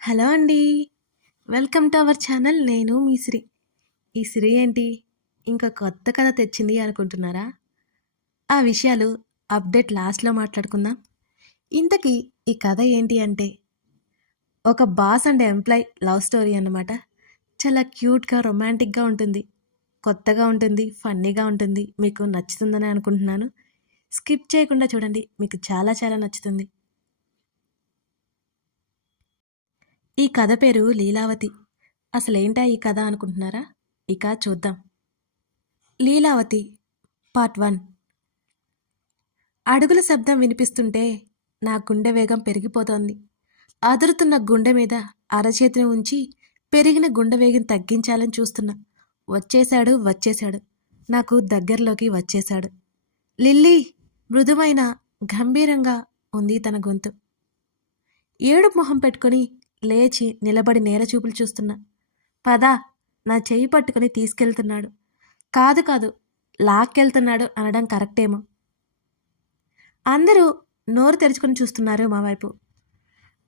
Hello అండి. Welcome to our channel. నేను మీ శ్రీ ఈ శ్రీ ఏంటి? ఇంకా కొత్త కథ తెచ్చింది అనుకుంటున్నారా? ఆ విషయాలు అప్డేట్ లాస్ట్లో మాట్లాడుకుందాం. ఇంతకీ ఈ కథ ఏంటి అంటే ఒక boss and employee love story అన్నమాట. చాలా క్యూట్గా రొమాంటిక్గా ఉంటుంది. కొత్తగా ఉంటుంది ఫన్నీగా ఉంటుంది. మీకు నచ్చుతుందని అనుకుంటున్నాను. స్కిప్ చేయకుండా చూడండి. మీకు చాలా చాలా నచ్చుతుంది. ఈ కథ పేరు లీలావతి. అసలేంటా ఈ కథ అనుకుంటున్నారా? ఇక చూద్దాం. Leelavathi part one. అడుగుల శబ్దం వినిపిస్తుంటే నా గుండె వేగం పెరిగిపోతోంది. అదురుతున్న గుండె మీద అరచేతిని ఉంచి పెరిగిన గుండె వేగం తగ్గించాలని చూస్తున్నా. వచ్చేశాడు వచ్చేశాడు. నాకు దగ్గరలోకి వచ్చేశాడు. లిల్లీ మృదువైన గంభీరంగా ఉంది తన గొంతు. ఏడు మొహం పెట్టుకొని లేచి నిలబడి నేల చూపులు చూస్తున్నా. పదా నా చెయ్యి పట్టుకుని తీసుకెళ్తున్నాడు. కాదు కాదు లాక్కెళ్తున్నాడు అనడం కరెక్టేమో. అందరూ నోరు తెరుచుకొని చూస్తున్నారు మా వైపు.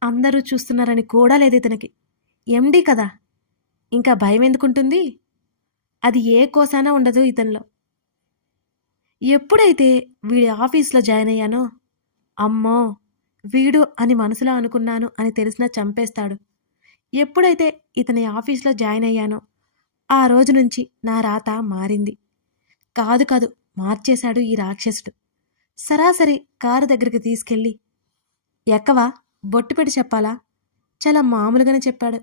అందరూ చూస్తున్నారని కూడా లేదు ఇతనికి. ఎండి కదా. ఇంకా భయం ఎందుకుంటుంది? అది ఏ కోసానా ఉండదు ఇతనిలో. ఎప్పుడైతే వీడి ఆఫీస్లో జాయిన్ అయ్యానో అమ్మో! వీడు అని మనసులో అనుకున్నాను అని తెలిసినా చంపేస్తాడు. ఎప్పుడైతే ఇతని ఆఫీస్లో జాయిన్ అయ్యానో ఆ రోజు నుంచి నా రాత మారింది. కాదు కాదు మార్చేశాడు ఈ రాక్షసుడు. సరాసరి కారు దగ్గరికి తీసుకెళ్ళి ఎక్కవా బొట్టు పెట్టి చెప్పాలా? చాలా మామూలుగానే చెప్పాడు.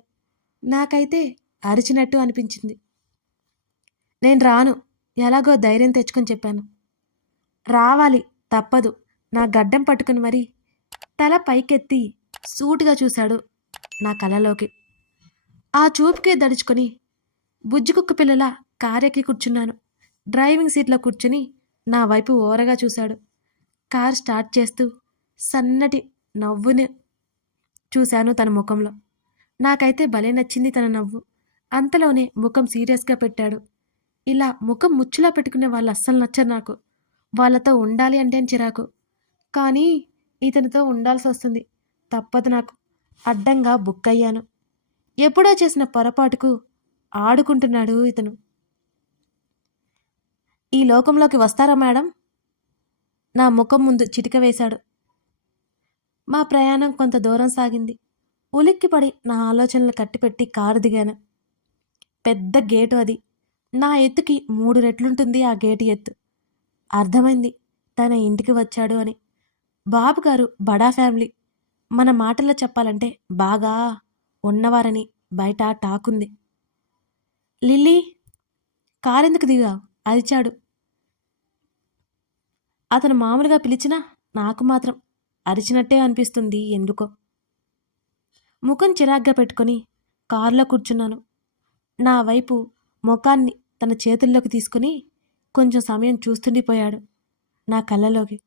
నాకైతే అరిచినట్టు అనిపించింది. నేను రాను ఎలాగో ధైర్యం తెచ్చుకొని చెప్పాను. రావాలి తప్పదు నా గడ్డం పట్టుకుని మరి తల పైకెత్తి సూటిగా చూశాడు నా కళ్ళలోకి. ఆ చూపుకే దడుచుకొని బుజ్జికుక్క పిల్లల కారెక్కి కూర్చున్నాను. డ్రైవింగ్ సీట్లో కూర్చుని నా వైపు ఓరగా చూశాడు. కార్ స్టార్ట్ చేస్తూ సన్నటి నవ్వుని చూశాను తన ముఖంలో. నాకైతే భలే నచ్చింది తన నవ్వు. అంతలోనే ముఖం సీరియస్గా పెట్టాడు. ఇలా ముఖం ముచ్చులా పెట్టుకునే వాళ్ళు అస్సలు నచ్చరు నాకు. వాళ్ళతో ఉండాలి అంటే చిరాకు. కానీ ఇతనితో ఉండాల్సి వస్తుంది తప్పదు నాకు. అడ్డంగా బుక్ అయ్యాను ఎప్పుడో చేసిన పొరపాటుకు ఆడుకుంటున్నాడు ఇతను. ఈ లోకంలోకి వస్తారా మేడం? నా ముఖం ముందు చిటిక వేశాడు. మా ప్రయాణం కొంత దూరం సాగింది. ఉలిక్కిపడి నా ఆలోచనలు కట్టిపెట్టి కారు దిగాను. పెద్ద గేటు అది. నా ఎత్తుకి మూడు రెట్లుంటుంది ఆ గేటు ఎత్తు. అర్థమైంది తన ఇంటికి వచ్చాడు అని. బాబుగారు బడా ఫ్యామిలీ. మన మాటల్లో చెప్పాలంటే బాగా ఉన్నవారని బయట టాకుంది. లిల్లీ కారెందుకు దిగావు అరిచాడు. అతను మామూలుగా పిలిచినా నాకు మాత్రం అరిచినట్టే అనిపిస్తుంది ఎందుకో. ముఖం చిరాగ్గా పెట్టుకొని కారులో కూర్చున్నాను. నా వైపు ముఖాన్ని తన చేతుల్లోకి తీసుకుని కొంచెం సమయం చూస్తుండిపోయాడు నా కళ్ళలోకి.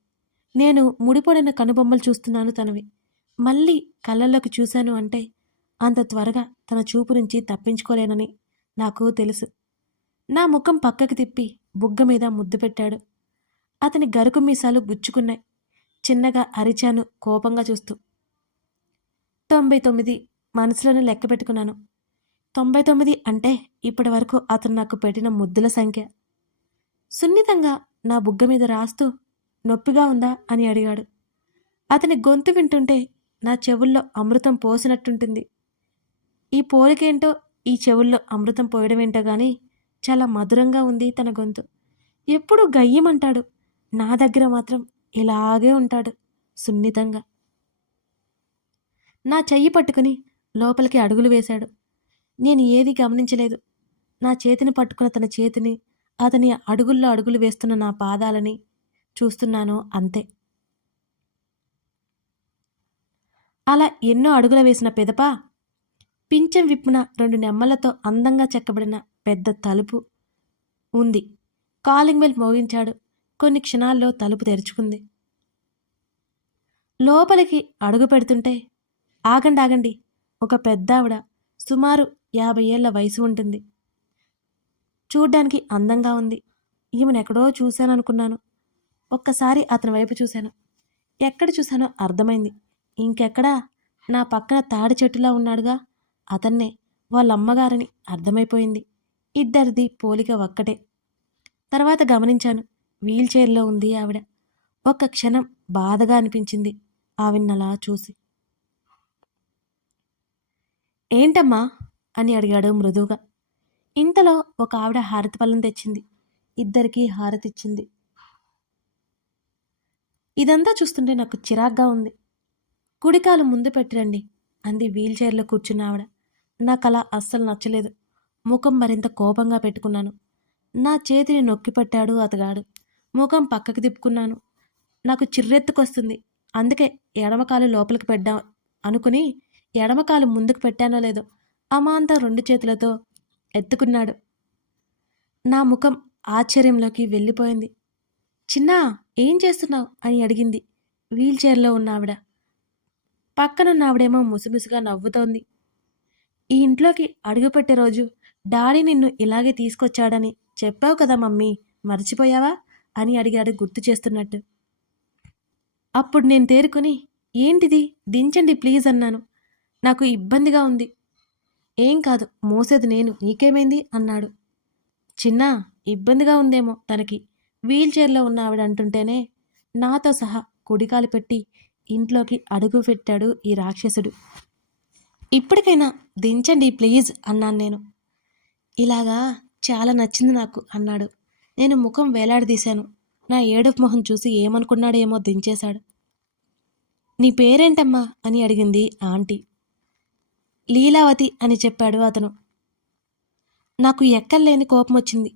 నేను ముడిపడిన కనుబొమ్మలు చూస్తున్నాను తనవి. మళ్ళీ కళ్ళల్లోకి చూశాను అంటే అంత త్వరగా తన చూపు నుంచి తప్పించుకోలేనని నాకు తెలుసు. నా ముఖం పక్కకి తిప్పి బుగ్గ మీద ముద్దు పెట్టాడు. అతని గరుకు మీసాలు గుచ్చుకున్నాయి. చిన్నగా అరిచాను కోపంగా చూస్తూ. తొంభై తొమ్మిది మనసులోనే లెక్క పెట్టుకున్నాను. తొంభై తొమ్మిది అంటే ఇప్పటి వరకు అతను నాకు పెట్టిన ముద్దుల సంఖ్య. సున్నితంగా నా బుగ్గ మీద రాస్తూ నొప్పిగా ఉందా అని అడిగాడు. అతని గొంతు వింటుంటే నా చెవుల్లో అమృతం పోసినట్టుంటుంది. ఈ పోలికేంటో ఈ చెవుల్లో అమృతం పోయడమేంటో కానీ చాలా మధురంగా ఉంది తన గొంతు. ఎప్పుడు గయ్యమంటాడు. నా దగ్గర మాత్రం ఇలాగే ఉంటాడు సున్నితంగా. నా చెయ్యి పట్టుకుని లోపలికి అడుగులు వేశాడు. నేను ఏది గమనించలేదు. నా చేతిని పట్టుకున్న తన చేతిని అతని అడుగుల్లో అడుగులు వేస్తున్న నా పాదాలని చూస్తున్నాను అంతే. అలా ఎన్నో అడుగులు వేసిన పెదప పింఛం విప్పున రెండు నెమ్మలతో అందంగా చెక్కబడిన పెద్ద తలుపు ఉంది. కాలింగ్ బెల్ మోగించాడు. కొన్ని క్షణాల్లో తలుపు తెరుచుకుంది. లోపలికి అడుగు పెడుతుంటే ఆగండి ఆగండి ఒక పెద్దావిడ సుమారు యాభై ఏళ్ళ వయసు ఉంటుంది. చూడ్డానికి అందంగా ఉంది. ఈమెను ఎక్కడో చూశాననుకున్నాను. ఒక్కసారి అతని వైపు చూశాను. ఎక్కడ చూశానో అర్థమైంది. ఇంకెక్కడా? నా పక్కన తాడి చెట్టులా ఉన్నాడుగా. అతన్నే వాళ్ళమ్మగారని అర్థమైపోయింది. ఇద్దరిది పోలిక ఒక్కటే. తర్వాత గమనించాను వీల్చైర్లో ఉంది ఆవిడ. ఒక్క క్షణం బాధగా అనిపించింది ఆవిన్నలా చూసి. ఏంటమ్మా? అని అడిగాడు మృదువుగా. ఇంతలో ఒక ఆవిడ హారతి పళ్ళం తెచ్చింది. ఇద్దరికీ హారతిచ్చింది. ఇదంతా చూస్తుంటే నాకు చిరాగ్గా ఉంది. కుడికాలు ముందు పెట్టిరండి అంది వీల్ చైర్లో కూర్చున్న ఆవిడ. నాకు అలా అస్సలు నచ్చలేదు. ముఖం మరింత కోపంగా పెట్టుకున్నాను. నా చేతిని నొక్కి పెట్టాడు అతగాడు. ముఖం పక్కకి తిప్పుకున్నాను. నాకు చిర్రెత్తుకొస్తుంది. అందుకే ఎడమకాలు లోపలికి పెట్టా అనుకుని ఎడమకాలు ముందుకు పెట్టానో లేదో అమాంత రెండు చేతులతో ఎత్తుకున్నాడు. నా ముఖం ఆశ్చర్యంలోకి వెళ్ళిపోయింది. చిన్నా ఏం చేస్తున్నావు? అని అడిగింది. వీల్ చైర్లో ఉన్న ఆవిడ. పక్కనున్న ఆవిడేమో ముసిముసిగా నవ్వుతోంది. ఈ ఇంట్లోకి అడుగుపెట్టే రోజు డాడీ నిన్ను ఇలాగే తీసుకొచ్చాడని చెప్పావు కదా మమ్మీ మర్చిపోయావా? అని అడిగాడు గుర్తు చేస్తున్నట్టు. అప్పుడు నేను తేరుకొని ఏంటిది? దించండి ప్లీజ్ అన్నాను. నాకు ఇబ్బందిగా ఉంది. ఏం కాదు మోసేది నేను నీకేమైంది? అన్నాడు. చిన్న ఇబ్బందిగా ఉందేమో తనకి. వీల్చైర్లో ఉన్న ఆవిడ అంటుంటేనే నాతో సహా కుడికాలు పెట్టి ఇంట్లోకి అడుగు పెట్టాడు ఈ రాక్షసుడు. ఇప్పటికైనా దించండి ప్లీజ్ అన్నాను నేను. ఇలాగా చాలా నచ్చింది నాకు అన్నాడు. నేను ముఖం వేలాడదీశాను. నా ఏడుపు మొహం చూసి ఏమనుకున్నాడేమో దించేశాడు. నీ పేరేంటమ్మా అని అడిగింది ఆంటీ. లీలావతి అని చెప్పాడు అతను. నాకు ఎక్కర్లేని కోపం వచ్చింది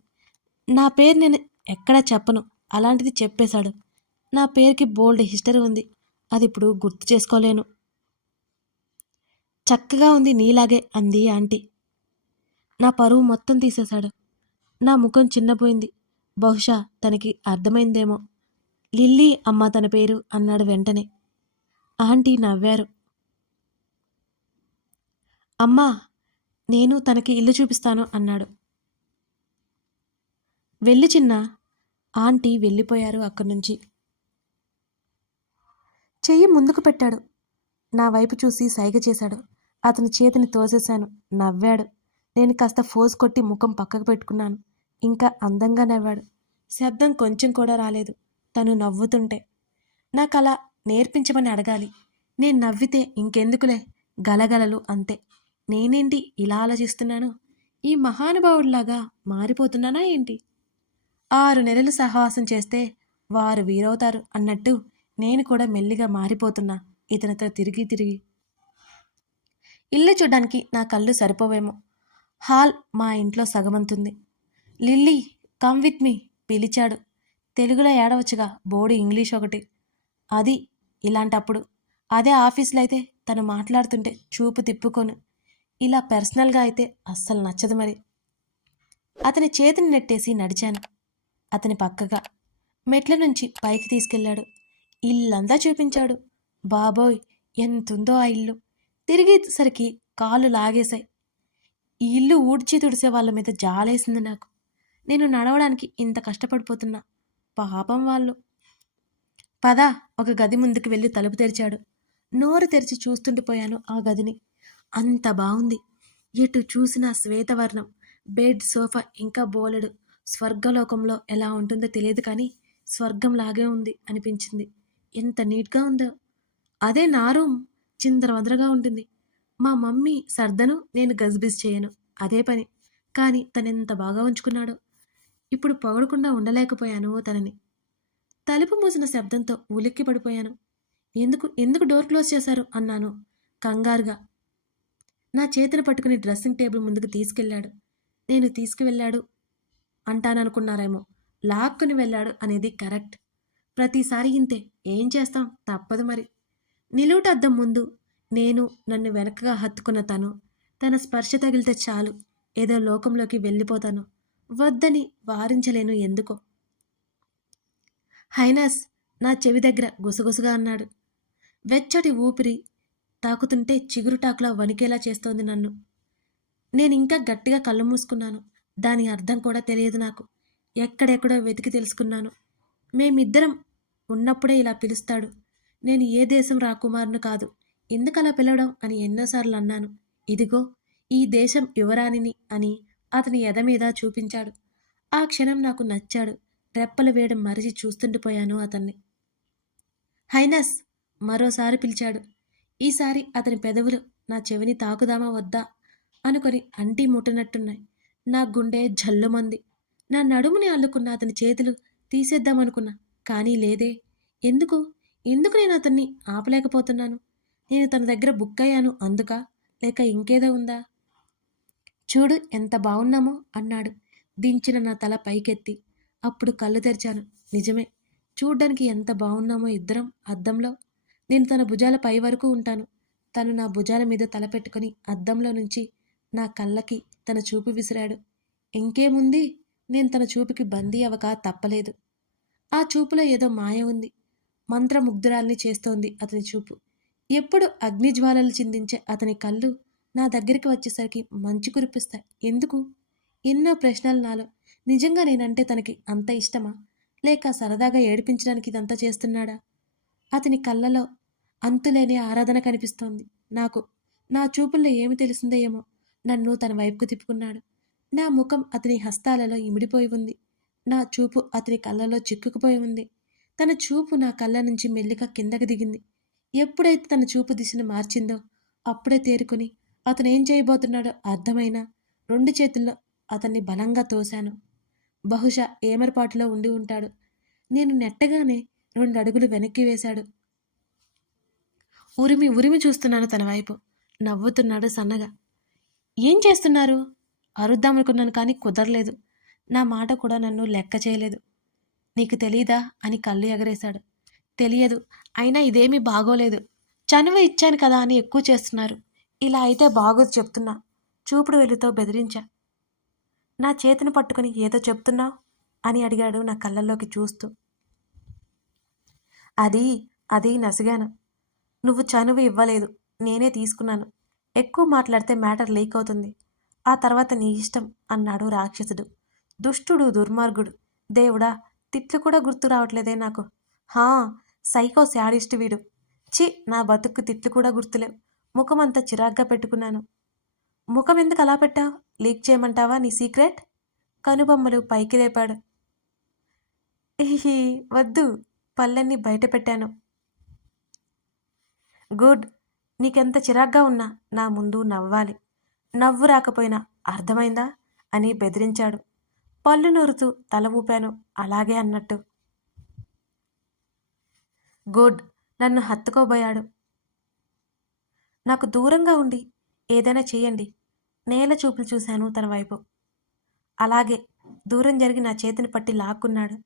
నా పేరు నేను ఎక్కడా చెప్పను. అలాంటిది చెప్పేశాడు. నా పేరుకి బోల్డ్ హిస్టరీ ఉంది. అది ఇప్పుడు గుర్తు చేసుకోలేను. చక్కగా ఉంది నీలాగే అంది ఆంటీ. నా పరువు మొత్తం తీసేశాడు. నా ముఖం చిన్నపోయింది బహుశా తనకి అర్థమైందేమో. లిల్లీ అమ్మ తన పేరు అన్నాడు వెంటనే. ఆంటీ నవ్వారు. అమ్మా నేను తనకి ఇల్లు చూపిస్తాను అన్నాడు. వెళ్ళి చిన్న. ఆంటీ వెళ్ళిపోయారు అక్కడి నుంచి చెయ్యి ముందుకు పెట్టాడు. నా వైపు చూసి సైగ చేశాడు. అతని చేతిని తోసేశాను. నవ్వాడు. నేను కాస్త ఫోజ్ కొట్టి ముఖం పక్కకు పెట్టుకున్నాను. ఇంకా అందంగా నవ్వాడు. శబ్దం కొంచెం కూడా రాలేదు. తను నవ్వుతుంటే. నాకు అలా నేర్పించమని అడగాలి. నేను నవ్వితే ఇంకెందుకులే? గలగలలు అంతే. నేనేంటి ఇలా ఆలోచిస్తున్నాను? ఈ మహానుభావుడిలాగా మారిపోతున్నానా ఏంటి? ఆరు నెలలు సహవాసం చేస్తే వారు వీరవుతారు అన్నట్టు నేను కూడా మెల్లిగా మారిపోతున్నా. ఇతనితో తిరిగి తిరిగి. ఇల్లు చూడ్డానికి నా కళ్ళు సరిపోవేమో. హాల్ మా ఇంట్లో సగమంతుంది. లిల్లీ కమ్ విత్ మీ పిలిచాడు. తెలుగులో ఏడవచ్చుగా బోడి ఇంగ్లీష్ ఒకటి. అది ఇలాంటప్పుడు. అదే ఆఫీస్లో అయితే తను మాట్లాడుతుంటే చూపు తిప్పుకొను. ఇలా పర్సనల్గా అయితే అస్సలు నచ్చదు మరి. అతని చేతిని నెట్టేసి నడిచాను. అతని పక్కగా మెట్ల నుంచి పైకి తీసుకెళ్ళాడు. ఇల్లంతా చూపించాడు. బాబోయ్ ఎంతుందో ఆ ఇల్లు. తిరిగేసరికి కాళ్ళు లాగేశాయి. ఈ ఇల్లు ఊడ్చి తుడిసే వాళ్ళ మీద జాలేసింది నాకు. నేను నడవడానికి ఇంత కష్టపడిపోతున్నా. పాపం వాళ్ళు. పద ఒక గది ముందుకు వెళ్ళి తలుపు తెరిచాడు. నోరు తెరిచి చూస్తుండిపోయాను ఆ గదిని. అంత బాగుంది ఎటు చూసినా శ్వేతవర్ణం బెడ్ సోఫా ఇంకా బోలెడు. స్వర్గలోకంలో ఎలా ఉంటుందో తెలియదు కానీ స్వర్గంలాగే ఉంది అనిపించింది. ఎంత నీట్గా ఉందో. అదే నా రూమ్ చిందరవందరగా ఉంటుంది. మా మమ్మీ సర్దను నేను గజ్బిజ్ చేయను. అదే పని. కానీ తనెంత బాగా ఉంచుకున్నాడో. ఇప్పుడు పొగడకుండా ఉండలేకపోయాను తనని. తలుపు మూసిన శబ్దంతో ఉలిక్కి పడిపోయాను. ఎందుకు ఎందుకు డోర్ క్లోజ్ చేశారు? అన్నాను కంగారుగా. నా చేతిని పట్టుకుని డ్రెస్సింగ్ టేబుల్ ముందుకు తీసుకెళ్ళాడు. నేను తీసుకువెళ్ళాడు. అంటాననుకున్నారేమో. లాక్కుని వెళ్ళాడు అనేది కరెక్ట్. ప్రతిసారి ఇంతే. ఏం చేస్తాం? తప్పదు మరి. నిలువుటద్దం ముందు నేను నన్ను వెనకగా హత్తుకున్న తను తన స్పర్శ తగిలితే చాలు. ఏదో లోకంలోకి వెళ్ళిపోతాను. వద్దని వారించలేను ఎందుకో. హైనస్ నా చెవి దగ్గర గుసగుసగా అన్నాడు. వెచ్చటి ఊపిరి తాకుతుంటే చిగురుటాకులా వణికేలా చేస్తోంది నన్ను. నేను ఇంకా గట్టిగా కళ్ళు మూసుకున్నాను. దాని అర్థం కూడా తెలియదు నాకు. ఎక్కడెక్కడో వెతికి తెలుసుకున్నాను. మేమిద్దరం ఉన్నప్పుడే ఇలా పిలుస్తాడు. నేను ఏ దేశం రాకుమారును కాదు. ఎందుకలా పిలవడం అని ఎన్నోసార్లు అన్నాను. ఇదిగో ఈ దేశం యువరాణిని అని అతని ఎద మీద చూపించాడు. ఆ క్షణం నాకు నచ్చాడు. రెప్పలు వేయడం మరిచి చూస్తుండిపోయాను అతన్ని. హైనస్! మరోసారి పిలిచాడు. ఈసారి అతని పెదవులు నా చెవిని తాకుదామా వద్దా? అనుకొని అంటీ ముట్టనట్టున్నాయి నా గుండె జల్లుమంది. నా నడుముని అల్లుకున్న అతని చేతులు తీసేద్దామనుకున్నా. కానీ లేదే. ఎందుకు? ఎందుకు నేను అతన్ని ఆపలేకపోతున్నాను? నేను తన దగ్గర బుక్ అయ్యాను అందుక? లేక ఇంకేదో ఉందా? చూడు ఎంత బాగున్నామో అన్నాడు. దించిన నా తల పైకెత్తి. అప్పుడు కళ్ళు తెరిచాను. నిజమే. చూడ్డానికి ఎంత బాగున్నామో ఇద్దరం అద్దంలో. నేను తన భుజాల పై వరకు ఉంటాను. తను నా భుజాల మీద తల పెట్టుకుని అద్దంలో నుంచి నా కళ్ళకి తన చూపు విసిరాడు. ఇంకేముంది? నేను తన చూపుకి బందీ అవక తప్పలేదు. ఆ చూపులో ఏదో మాయ ఉంది. మంత్రముగ్ధురాల్ని చేస్తోంది అతని చూపు. ఎప్పుడు అగ్నిజ్వాలలు చిందించే అతని కళ్ళు నా దగ్గరికి వచ్చేసరికి మంచు కురిపిస్తాయి. ఎందుకు? ఎన్నో ప్రశ్నలు నాలో. నిజంగా నేనంటే తనకి అంత ఇష్టమా? లేక సరదాగా ఏడిపించడానికి ఇదంతా చేస్తున్నాడా? అతని కళ్ళలో అంతులేని ఆరాధన కనిపిస్తోంది నాకు. నా చూపుల్లో ఏమి తెలిసిందో ఏమో. నన్ను తన వైపుకు తిప్పుకున్నాడు. నా ముఖం అతని హస్తాలలో ఇమిడిపోయి ఉంది. నా చూపు అతని కళ్ళలో చిక్కుకుపోయి ఉంది. తన చూపు నా కళ్ళ నుంచి మెల్లిగా కిందకి దిగింది. ఎప్పుడైతే తన చూపు దిశను మార్చిందో అప్పుడే తేరుకుని అతను ఏం చేయబోతున్నాడో అర్థమైనా రెండు చేతుల్లో అతన్ని బలంగా తోశాను. బహుశా ఏమరపాటులో ఉండి ఉంటాడు. నేను నెట్టగానే రెండు అడుగులు వెనక్కి వేశాడు. ఉరిమి ఉరిమి చూస్తున్నాను తన వైపు. నవ్వుతున్నాడు సన్నగా. ఏం చేస్తున్నారు? అరుద్దామనుకున్నాను కానీ కుదరలేదు. నా మాట కూడా నన్ను లెక్క చేయలేదు. నీకు తెలీదా? అని కళ్ళు ఎగరేశాడు. తెలియదు. అయినా ఇదేమీ బాగోలేదు. చనువు ఇచ్చాను కదా అని ఎక్కువ చేస్తున్నారు. ఇలా అయితే బాగోదు చెప్తున్నా. చూపుడు వెలుతో బెదిరించా. నా చేతిని పట్టుకుని ఏదో చెప్తున్నావు? అని అడిగాడు నా కళ్ళల్లోకి చూస్తూ. అది అది నసిగాను. నువ్వు చనువు ఇవ్వలేదు. నేనే తీసుకున్నాను. ఎక్కువ మాట్లాడితే మ్యాటర్ లీక్ అవుతుంది. ఆ తర్వాత నీ ఇష్టం అన్నాడు రాక్షసుడు. దుష్టుడు దుర్మార్గుడు. దేవుడా తిట్లు కూడా గుర్తు రావట్లేదే నాకు. హా సైకో శాడిస్ట్ వీడు. చి నా బతుక్కు తిట్లు కూడా గుర్తులేవు. ముఖం అంతా చిరాగ్గా పెట్టుకున్నాను. ముఖం ఎందుకు అలా పెట్టావు? లీక్ చేయమంటావా నీ సీక్రెట్? కనుబొమ్మలు పైకి లేపాడు. ఇహి వద్దు. పళ్ళన్నీ బయట పెట్టాను. గుడ్. నీకెంత చిరాగ్గా ఉన్నా నా ముందు నవ్వాలి. నవ్వు రాకపోయినా అర్థమైందా? అని బెదిరించాడు. పళ్ళు నూరుతూ తల ఊపాను అలాగే అన్నట్టు. గుడ్ నన్ను హత్తుకోబోయాడు. నాకు దూరంగా ఉండి ఏదైనా చేయండి. నేల చూపులు చూశాను తన వైపు. అలాగే దూరం జరిగి నా చేతిని పట్టి లాక్కున్నాడు.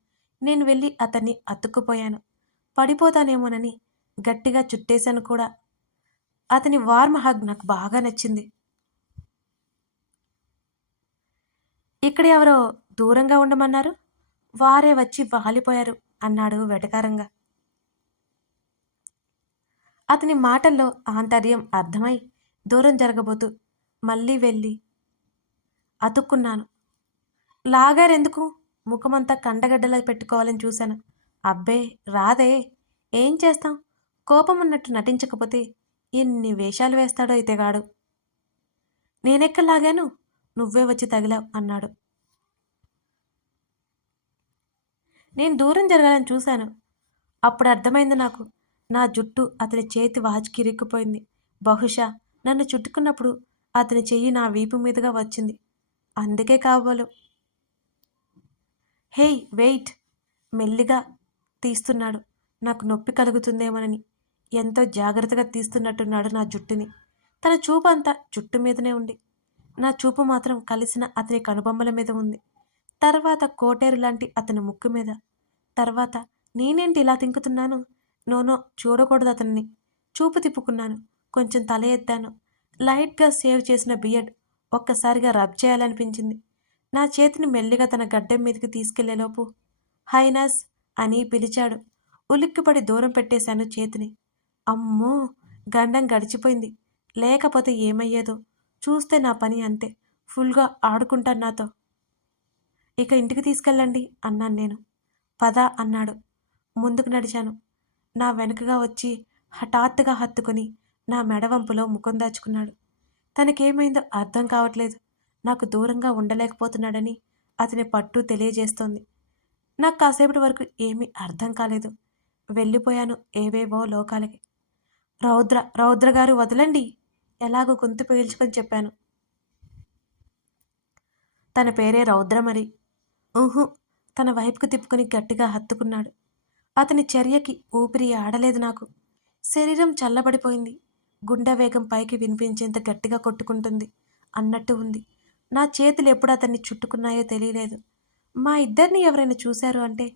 నేను వెళ్ళి అతన్ని అతుక్కుపోయాను. పడిపోతానేమోనని గట్టిగా చుట్టేశాను కూడా. అతని వార్మ్ హగ్ నాకు బాగా నచ్చింది. ఇక్కడ ఎవరో దూరంగా ఉండమన్నారు. వారే వచ్చి వాలిపోయారు అన్నాడు వెటకారంగా. అతని మాటల్లో ఆంతర్యం అర్థమై దూరం జరగబోతూ మళ్ళీ వెళ్ళి అతుక్కున్నాను. లాగారెందుకు? ముఖమంతా కండగడ్డలా పెట్టుకోవాలని చూశాను. అబ్బే రాదే ఏం చేస్తాం? కోపం ఉన్నట్టు నటించకపోతే ఎన్ని వేషాలు వేస్తాడో ఇతగాడు నేనెక్కడ లాగాను నువ్వే వచ్చి తగిలావు అన్నాడు. నేను దూరం జరగాలని చూశాను. అప్పుడు అర్థమైంది నాకు. నా జుట్టు అతని చేతి వాచ్కి ఇరుక్కుపోయింది. బహుశా నన్ను చుట్టుకున్నప్పుడు అతని చెయ్యి నా వీపు మీదుగా వచ్చింది. అందుకే కాబోలు. Hey wait. మెల్లిగా తీస్తున్నాడు. నాకు నొప్పి కలుగుతుందేమోనని. ఎంతో జాగ్రత్తగా తీస్తున్నట్టున్నాడు నా జుట్టుని. తన చూపు అంతా జుట్టు మీదనే ఉంది. నా చూపు మాత్రం కలిసిన అతని కనుబొమ్మల మీద ఉంది. తర్వాత కోటేరు లాంటి అతని ముక్కు మీద. తర్వాత నేనేంటి ఇలా తింకుతున్నాను? నోనో చూడకూడదు అతన్ని. చూపు తిప్పుకున్నాను. కొంచెం తల ఎత్తాను. లైట్గా సేవ్ చేసిన బియర్డ్ ఒక్కసారిగా రబ్ చేయాలనిపించింది. నా చేతిని మెల్లిగా తన గడ్డం మీదకి తీసుకెళ్ళేలోపు హైనాస్ అని పిలిచాడు. ఉలిక్కిపడి దూరం పెట్టేశాను చేతిని. అమ్మో గండం గడిచిపోయింది. లేకపోతే ఏమయ్యేదో. చూస్తే నా పని అంతే. ఫుల్గా ఆడుకుంటాను నాతో. ఇక ఇంటికి తీసుకెళ్ళండి అన్నాను నేను. పద అన్నాడు. ముందుకు నడిచాను. నా వెనుకగా వచ్చి హఠాత్తుగా హత్తుకుని నా మెడవంపులో ముఖం దాచుకున్నాడు. తనకేమైందో అర్థం కావట్లేదు. నాకు దూరంగా ఉండలేకపోతున్నాడని అతని పట్టు తెలియజేస్తోంది. నాకు కాసేపటి వరకు ఏమీ అర్థం కాలేదు. వెళ్ళిపోయాను ఏవేవో లోకాలకి. రౌద్ర రౌద్ర గారు వదలండి. ఎలాగో గొంతు పీల్చుకొని చెప్పాను. తన పేరే రౌద్ర మరి. ఊహు తన వైపుకు తిప్పుకొని గట్టిగా హత్తుకున్నాడు. అతని చర్యకి ఊపిరి ఆడలేదు నాకు. శరీరం చల్లబడిపోయింది. గుండె వేగం పైకి వినిపించేంత గట్టిగా కొట్టుకుంటుంది అన్నట్టు ఉంది. నా చేతులు ఎప్పుడు అతన్ని చుట్టుకున్నాయో తెలియలేదు. మా ఇద్దరిని ఎవరైనా చూశారు అంటే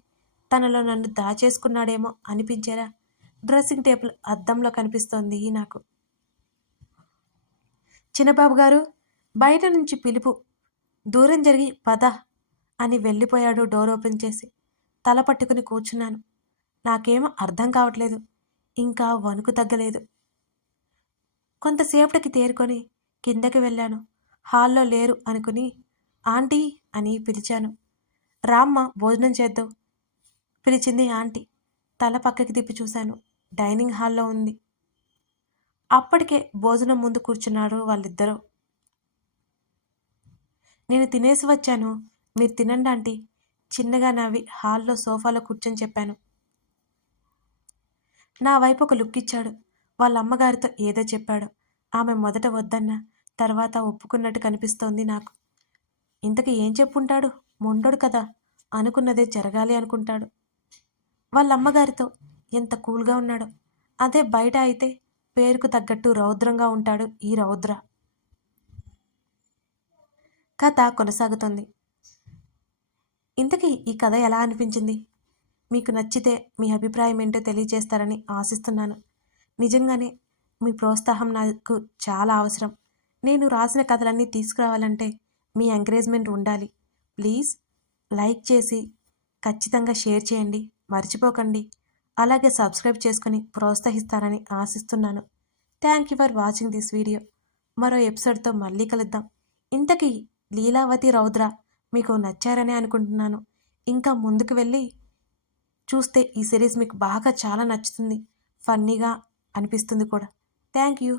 తనలో నన్ను దాచేసుకున్నాడేమో అనిపించేరా డ్రెస్సింగ్ టేబుల్ అద్దంలో కనిపిస్తోంది నాకు. చిన్నబాబు గారు బయట నుంచి పిలుపు. దూరం జరిగి పద అని వెళ్ళిపోయాడు డోర్ ఓపెన్ చేసి. తల పట్టుకుని కూర్చున్నాను. నాకేమో అర్థం కావట్లేదు. ఇంకా వణుకు తగ్గలేదు. కొంతసేపటికి తేరుకొని కిందకి వెళ్ళాను. హాల్లో లేరు అనుకుని ఆంటీ అని పిలిచాను. రామ్మ భోజనం చేద్దాం పిలిచింది ఆంటీ. తల పక్కకి తిప్పి చూశాను. డైనింగ్ హాల్లో ఉంది. అప్పటికే భోజనం ముందు కూర్చున్నారు వాళ్ళిద్దరూ. నేను తినేసి వచ్చాను. మీరు తినండి ఆంటీ. చిన్నగా నవ్వి హాల్లో సోఫాలో కూర్చొని చెప్పాను. నా వైపు ఒక లుక్ ఇచ్చాడు. వాళ్ళ అమ్మగారితో ఏదో చెప్పాడు. ఆమె మొదట వద్దన్న తర్వాత ఒప్పుకున్నట్టు కనిపిస్తోంది నాకు. ఇంతకీ ఏం చెప్పుంటాడు? మొండోడు కదా అనుకున్నదే జరగాలి అనుకుంటాడు. వాళ్ళ అమ్మగారితో ఎంత కూల్గా ఉన్నాడో. అదే బయట అయితే పేరుకు తగ్గట్టు రౌద్రంగా ఉంటాడు ఈ రౌద్ర. కథ కొనసాగుతుంది. ఇంతకీ ఈ కథ ఎలా అనిపించింది? మీకు నచ్చితే మీ అభిప్రాయం ఏంటో తెలియజేస్తారని ఆశిస్తున్నాను. నిజంగానే మీ ప్రోత్సాహం నాకు చాలా అవసరం. నేను రాసిన కథలన్నీ తీసుకురావాలంటే మీ ఎంకరేజ్మెంట్ ఉండాలి. ప్లీజ్ లైక్ చేసి ఖచ్చితంగా షేర్ చేయండి. మర్చిపోకండి. అలాగే సబ్స్క్రైబ్ చేసుకొని ప్రోత్సహిస్తారని ఆశిస్తున్నాను. Thank you for watching this video. మరో ఎపిసోడ్తో మళ్ళీ కలుద్దాం. ఇంతకీ లీలావతి రౌద్ర మీకు నచ్చారని అనుకుంటున్నాను. ఇంకా ముందుకు వెళ్ళి చూస్తే ఈ సిరీస్ మీకు బాగా చాలా నచ్చుతుంది. ఫన్నీగా అనిపిస్తుంది కూడా. Thank you.